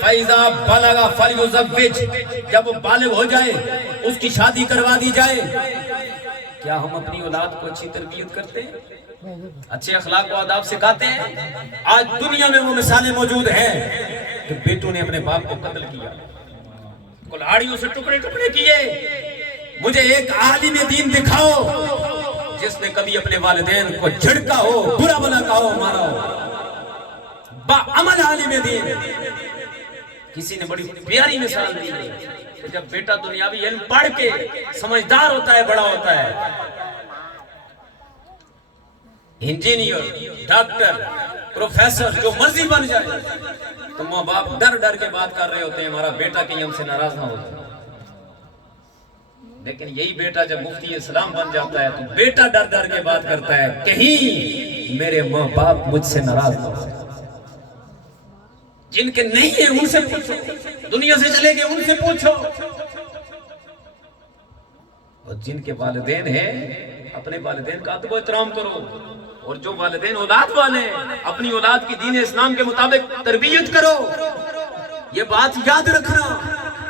فَإِذَا بَلَغَ فَلْيُزَوِّجْ, جب وہ بالغ ہو جائے اس کی شادی کروا دی جائے. کیا ہم اپنی اولاد کو اچھی تربیت کرتے ہیں, اچھے اخلاق و آداب سکھاتے ہیں؟ آج دنیا میں وہ مثالیں موجود ہیں کہ بیٹوں نے اپنے باپ کو قتل کیا, کلاڑیوں سے ٹکڑے ٹکڑے کیے. مجھے ایک عالم دین دکھاؤ جس نے کبھی اپنے والدین کو جھڑکا ہو, برا بلا کہا ہو, مارا ہو. با عمل عالم دین. کسی نے بڑی پیاری مثال دی کہ جب بیٹا دنیاوی علم پڑھ کے سمجھدار ہوتا ہے, بڑا ہوتا ہے, انجینئر, ڈاکٹر, پروفیسر, جو مرضی بن جائے, تو ماں باپ ڈر ڈر کے بات کر رہے ہوتے ہیں ہمارا بیٹا کہیں ہم سے ناراض نہ ہو جائے. لیکن یہی بیٹا جب مفتی اسلام بن جاتا ہے تو بیٹا ڈر ڈر کے بات کرتا ہے کہیں میرے ماں باپ مجھ سے ناراض نہ ہو جائے. جن کے نہیں ہیں ان سے پوچھو, دنیا سے چلے گئے ان سے پوچھو, اور جن کے والدین ہیں اپنے والدین کا ادب و احترام کرو. اور جو والدین اولاد والے ہیں اپنی اولاد کی دین اسلام کے مطابق تربیت کرو. یہ بات یاد رکھنا,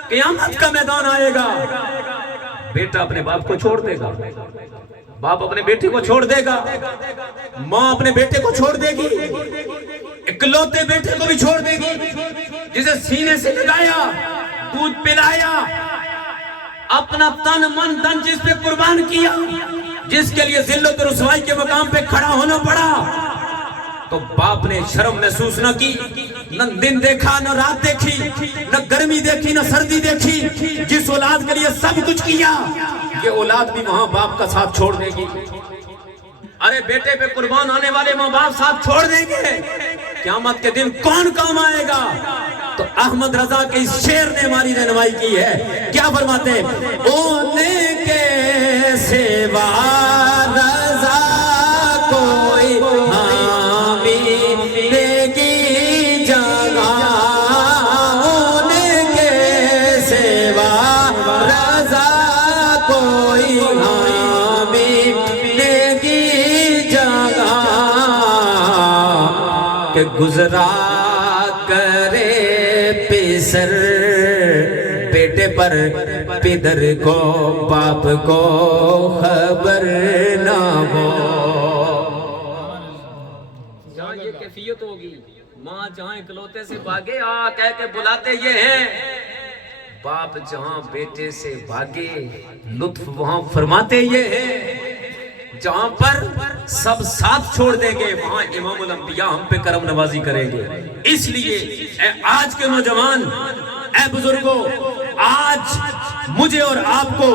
قیامت کا میدان آئے گا, بیٹا اپنے باپ کو چھوڑ دے گا, باپ اپنے بیٹے کو چھوڑ دے گا, ماں اپنے بیٹے کو چھوڑ دے گی, اکلوتے بیٹے کو بھی چھوڑ دے گی جسے سینے سے لگایا, دودھ پلایا, اپنا تن من دن جس پہ قربان کیا, جس کے لیے ذلت و رسوائی کے مقام پہ کھڑا ہونا پڑا, تو باپ نے شرم محسوس نہ کی, نہ دن دیکھا, نہ رات دیکھی, نہ گرمی دیکھی, نہ سردی دیکھی. جس اولاد کے لیے سب کچھ کیا, یہ اولاد بھی وہاں باپ کا ساتھ چھوڑ دے گی. ارے بیٹے پہ قربان آنے والے ماں باپ ساتھ چھوڑ دیں گے, قیامت کے دن کون کام آئے گا؟ تو احمد رضا کے اس شعر نے ہماری رہنمائی کی ہے. کیا فرماتے ہیں؟ ان کے سوا رضا کوئی حامی گزرا کرے پیسر بیٹے پر پدر کو باپ کو خبر نہ ہو. جہاں یہ کیفیت ہوگی ماں جہاں اکلوتے سے بھاگے آ کہہ کے بلاتے یہ ہیں, باپ جہاں بیٹے سے بھاگے لطف وہاں فرماتے یہ ہیں. جہاں پر سب ساتھ چھوڑ دیں گے وہاں امام الانبیاء ہم پہ کرم نوازی کریں گے. اس لیے اے آج کے نوجوان, اے بزرگوں, آج مجھے اور آپ کو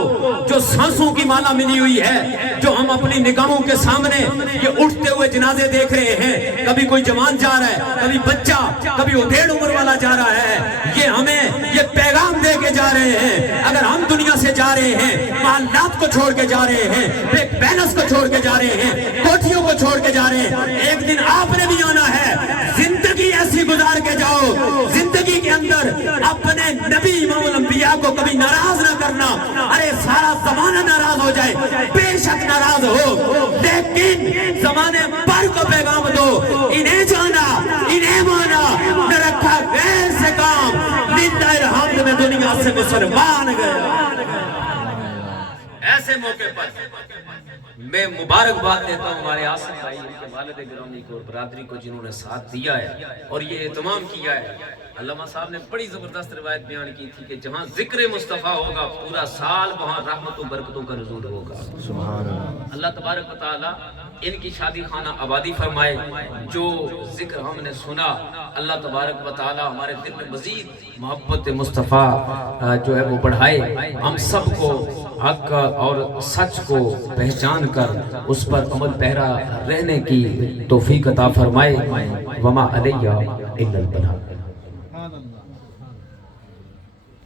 جو سانسوں کی مالا ملی ہوئی ہے, جو ہم اپنی نگاہوں کے سامنے یہ اٹھتے ہوئے جنازے دیکھ رہے ہیں, کبھی کوئی جوان جا رہا ہے, کبھی بچہ, کبھی ادھیڑ عمر والا جا رہا ہے, یہ ہمیں یہ پیغام دے کے جا رہے ہیں. اگر ہم دنیا سے جا رہے ہیں, محلات کو چھوڑ کے جا رہے ہیں, بیک بیلنس کو چھوڑ کے جا رہے ہیں, کوٹھیوں کو چھوڑ کے جا رہے ہیں, ایک دن آپ نے بھی آنا ہے. زندگی ایسی گزار کے جاؤ, زندگی کے اندر اپنے نبی امام الانبیاء کو کبھی ناراض نہ کرنا. ارے سارا زمانہ ناراض ہو جائے, بے شک ناراض ہو, لیکن زمانے پر کو پیغام دو, انہیں جانا, انہیں مانا, نہ رکھا غیر سے کام, للہ الحمد میں دنیا سے مسلمان گیا. ایسے موقع پر میں مبارکباد دیتا ہوں ہمارے آصف بھائی, ان کے والد گرامی کو اور برادری کو جنہوں نے ساتھ دیا ہے اور یہ اہتمام کیا ہے. علامہ صاحب نے بڑی زبردست روایت بیان کی تھی کہ جہاں ذکر مصطفیٰ ہوگا پورا سال وہاں رحمت و برکتوں کا نزول ہوگا. سبحان اللہ. اللہ تبارک و تعالی ان کی شادی خانہ آبادی فرمائے. جو ذکر ہم نے سنا, اللہ تبارک و تعالی ہمارے دل میں مزید محبت مصطفیٰ جو ہے وہ بڑھائے. ہم سب کو حق اور سچ کو پہچان کر اس پر عمل پیرا رہنے کی توفیق عطا فرمائے. وما علیہ الا البلاغ.